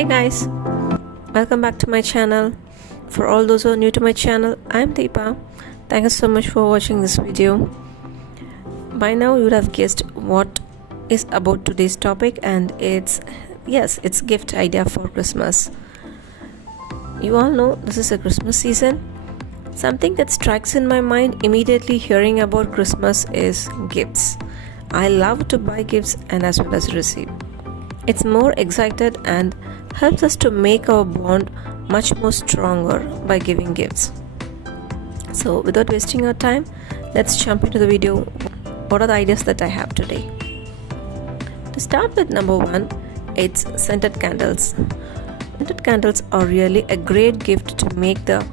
Hey guys, welcome back to my channel. For all those who are new to my channel, I'm Deepa. Thank you so much for watching this video. By now you would have guessed what is about today's topic, and it's gift idea for Christmas. You all know this is a Christmas season. Something that strikes in my mind immediately hearing about Christmas is gifts. I love to buy gifts and as well as receive. It's more excited and helps us to make our bond much more stronger by giving gifts. So without wasting our time, let's jump into the video. What are the ideas that I have today? To start with, number one, it's scented candles. Scented candles are really a great gift to make the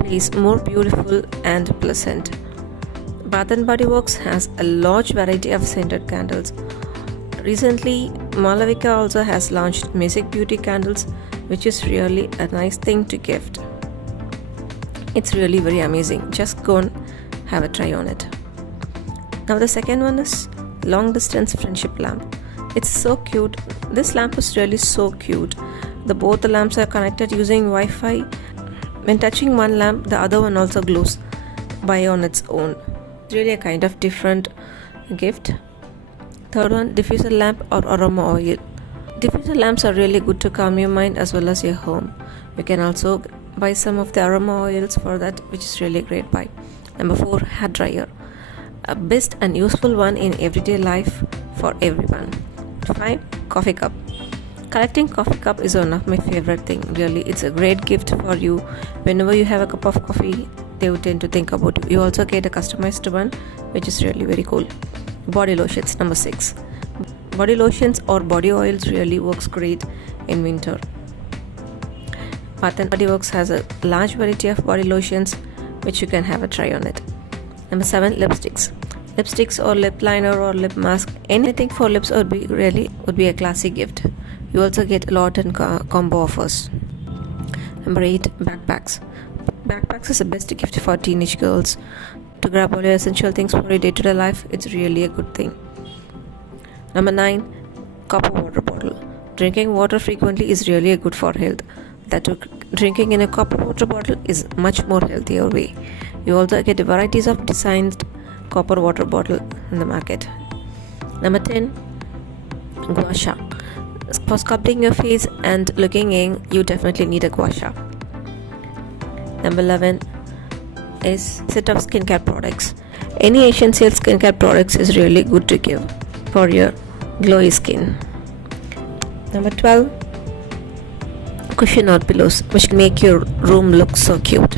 place more beautiful and pleasant. Bath & Body Works has a large variety of scented candles. Recently, Malavika also has launched Music Beauty candles, which is really a nice thing to gift. It's really very amazing. Just go and have a try on it. Now the second one is long distance friendship lamp. It's so cute. This lamp is really so cute. Both the lamps are connected using Wi-Fi. When touching one lamp, the other one also glows by on its own. It's really a kind of different gift. Third one, diffuser lamp or aroma oil. Diffuser lamps are really good to calm your mind as well as your home. You can also buy some of the aroma oils for that, which is really a great buy. Number 4, hair dryer. A best and useful one in everyday life for everyone. 5, coffee cup. Collecting coffee cup is one of my favorite thing. Really, it's a great gift for you. Whenever you have a cup of coffee, they would tend to think about you. You also get a customized one, which is really very cool. Body lotions, number 6. Body lotions or body oils really works great in winter. Bath & Body Works has a large variety of body lotions, which you can have a try on it. Number 7, lipsticks. Lipsticks or lip liner or lip mask, anything for lips would be a classy gift. You also get a lot in combo offers. Number 8, backpacks. Backpacks is the best gift for teenage girls. To grab all your essential things for your day-to-day life, it's really a good thing. Number 9, copper water bottle. Drinking water frequently is really good for health. Drinking in a copper water bottle is much more healthier way. You also get varieties of designed copper water bottle in the market. Number 10, gua sha. For sculpting your face and looking young, you definitely need a gua sha. Number 11 is set of skincare products. Any essential skincare products is really good to give for your glowy skin. Number 12, cushion or pillows, which make your room look so cute.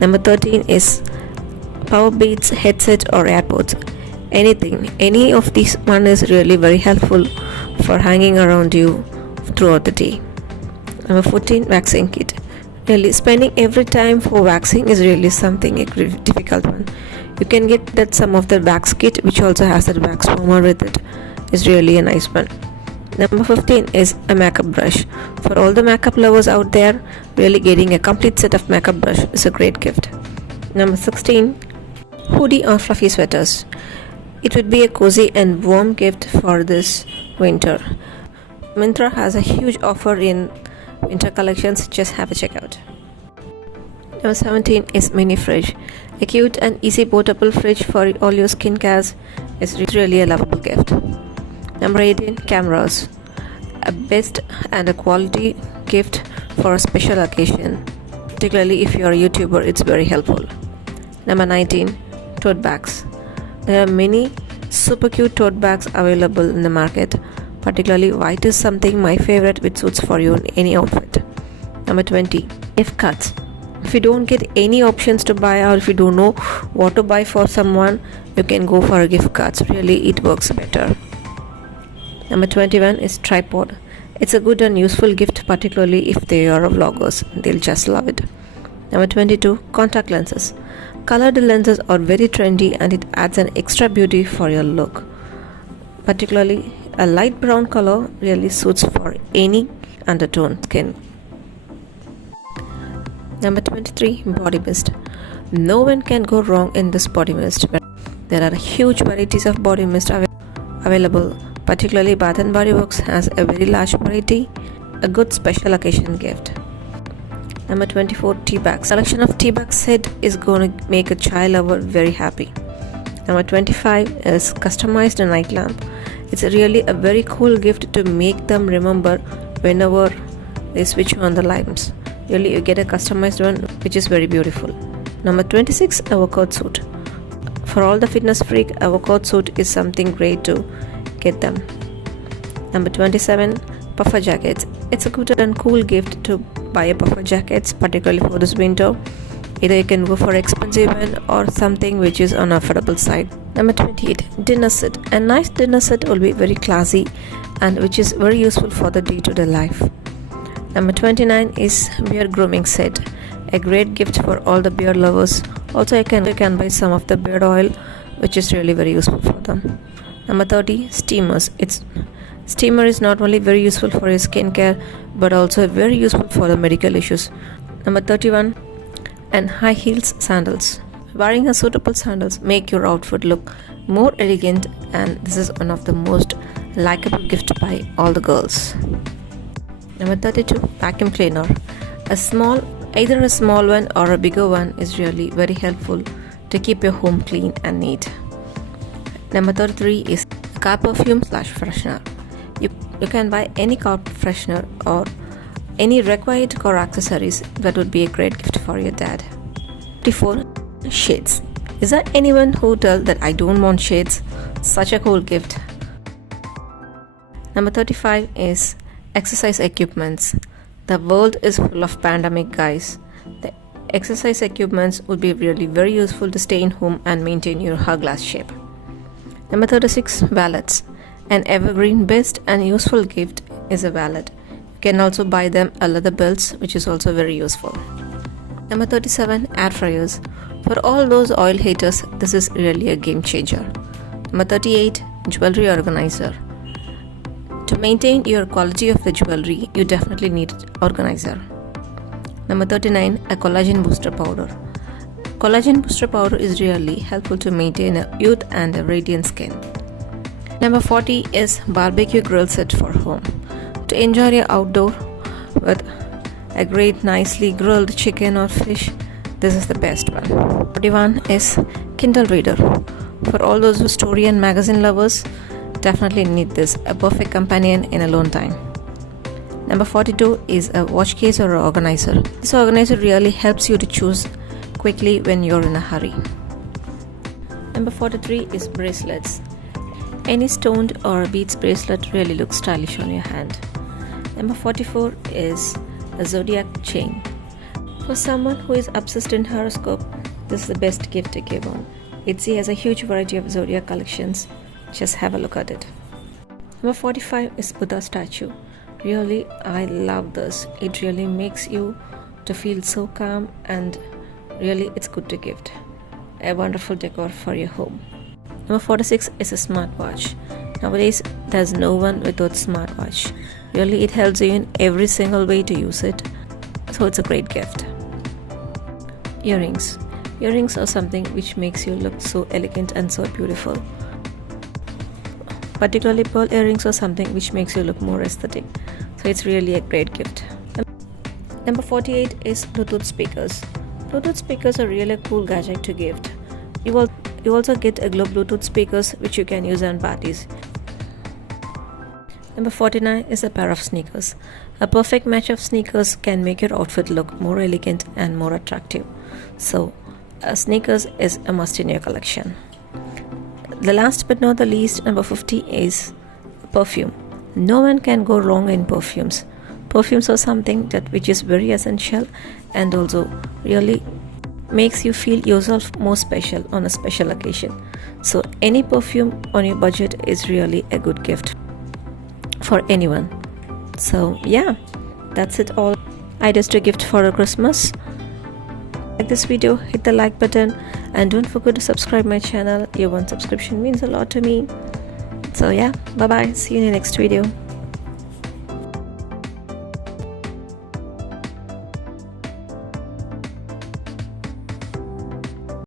Number 13 is power beads, headset or AirPods. Any of these one is really very helpful for hanging around you throughout the day. Number 14, waxing kit. Really, spending every time for waxing is really something a difficult one. You can get that some of the wax kit, which also has that wax former with it, is really a nice one. Number 15 is a makeup brush. For all the makeup lovers out there, really getting a complete set of makeup brush is a great gift. Number 16, hoodie or fluffy sweaters. It would be a cozy and warm gift for this winter. Myntra has a huge offer in winter collections. Just have a check out. Number 17 is mini fridge. A cute and easy portable fridge for all your skincare is really a lovable gift. Number 18, cameras. A best and a quality gift for a special occasion. Particularly if you are a YouTuber, it's very helpful. Number 19, tote bags. There are many super cute tote bags available in the market. Particularly white is something my favorite, which suits for you in any outfit. Number 20, gift cards. If you don't get any options to buy, or if you don't know what to buy for someone, you can go for a gift cards. Really, it works better. Number 21 is tripod. It's a good and useful gift, particularly if they are vloggers. They'll just love it. Number 22, contact lenses. Colored lenses are very trendy and it adds an extra beauty for your look. Particularly a light brown color really suits for any undertone skin. Number 23, body mist. No one can go wrong in this body mist. There are huge varieties of body mist available. Particularly Bath & Body Works has a very large variety. a good special occasion gift. Number 24, tea bags. Selection of tea bag set is going to make a child lover very happy. Number 25 is customized night lamp. It's really a very cool gift to make them remember whenever they switch on the lamps. Really, you get a customized one which is very beautiful. Number 26, a workout suit. For all the fitness freak, a workout suit is something great to get them. Number 27, puffer jackets. It's a good and cool gift to buy a puffer jackets, particularly for this winter. Either you can go for expensive one or something which is on affordable side. Number 28, dinner set. A nice dinner set will be very classy and which is very useful for the day-to-day life. Number 29 is beard grooming set. A great gift for all the beard lovers. Also you can buy some of the beard oil which is really very useful for them. Number 30, steamers. Steamer is not only very useful for your skincare but also very useful for the medical issues. Number 31, and high heels sandals. Wearing a suitable sandals make your outfit look more elegant, and this is one of the most likable gift by all the girls. Number 32, vacuum cleaner. Either a small one or a bigger one is really very helpful to keep your home clean and neat. Number 33 is a car perfume / freshener. You can buy any car freshener or any required car accessories. That would be a great gift for your dad. 34, shades. Is there anyone who tells that I don't want shades? Such a cool gift. Number 35 is exercise equipments. The world is full of pandemic, guys. The exercise equipments would be really very useful to stay in home and maintain your hourglass shape. Number 36, wallets. An evergreen best and useful gift is a wallet. You can also buy them a leather belts, which is also very useful. Number 37, air fryers. For all those oil haters, this is really a game changer. Number 38, jewelry organizer. To maintain your quality of the jewelry, you definitely need organizer. Number 39, a collagen booster powder. Collagen booster powder is really helpful to maintain a youth and a radiant skin. Number 40 is barbecue grill set for home. To enjoy your outdoor with a great nicely grilled chicken or fish, this is the best one. 41 is Kindle reader. For all those story and magazine lovers, definitely need this, a perfect companion in alone time. Number 42 is a watch case or organizer. This organizer really helps you to choose quickly when you're in a hurry. Number 43 is bracelets. Any stoned or beads bracelet really looks stylish on your hand. Number 44 is a zodiac chain. For someone who is obsessed in horoscope, this is the best gift to give on. Etsy has a huge variety of zodiac collections. Just have a look at it. Number 45 is Buddha statue. Really, I love this. It really makes you to feel so calm, and really it's good to gift. A wonderful decor for your home. Number 46 is a smartwatch. Nowadays, there's no one without smartwatch. Really, it helps you in every single way to use it. So it's a great gift. Earrings. Earrings are something which makes you look so elegant and so beautiful. Particularly pearl earrings are something which makes you look more aesthetic. So it's really a great gift. Number 48 is Bluetooth speakers. Bluetooth speakers are really a cool gadget to gift. You also get a globe Bluetooth speakers which you can use on parties. Number 49 is a pair of sneakers. A perfect match of sneakers can make your outfit look more elegant and more attractive. So, sneakers is a must in your collection. The last but not the least, number 50 is perfume. No one can go wrong in perfumes. Perfumes are something which is very essential and also really makes you feel yourself more special on a special occasion. So any perfume on your budget is really a good gift for anyone. So yeah, that's it all. Ideas to gift for Christmas. Like this video, hit the like button and don't forget to subscribe my channel. Your one subscription means a lot to me. So yeah, bye bye, see you in the next video.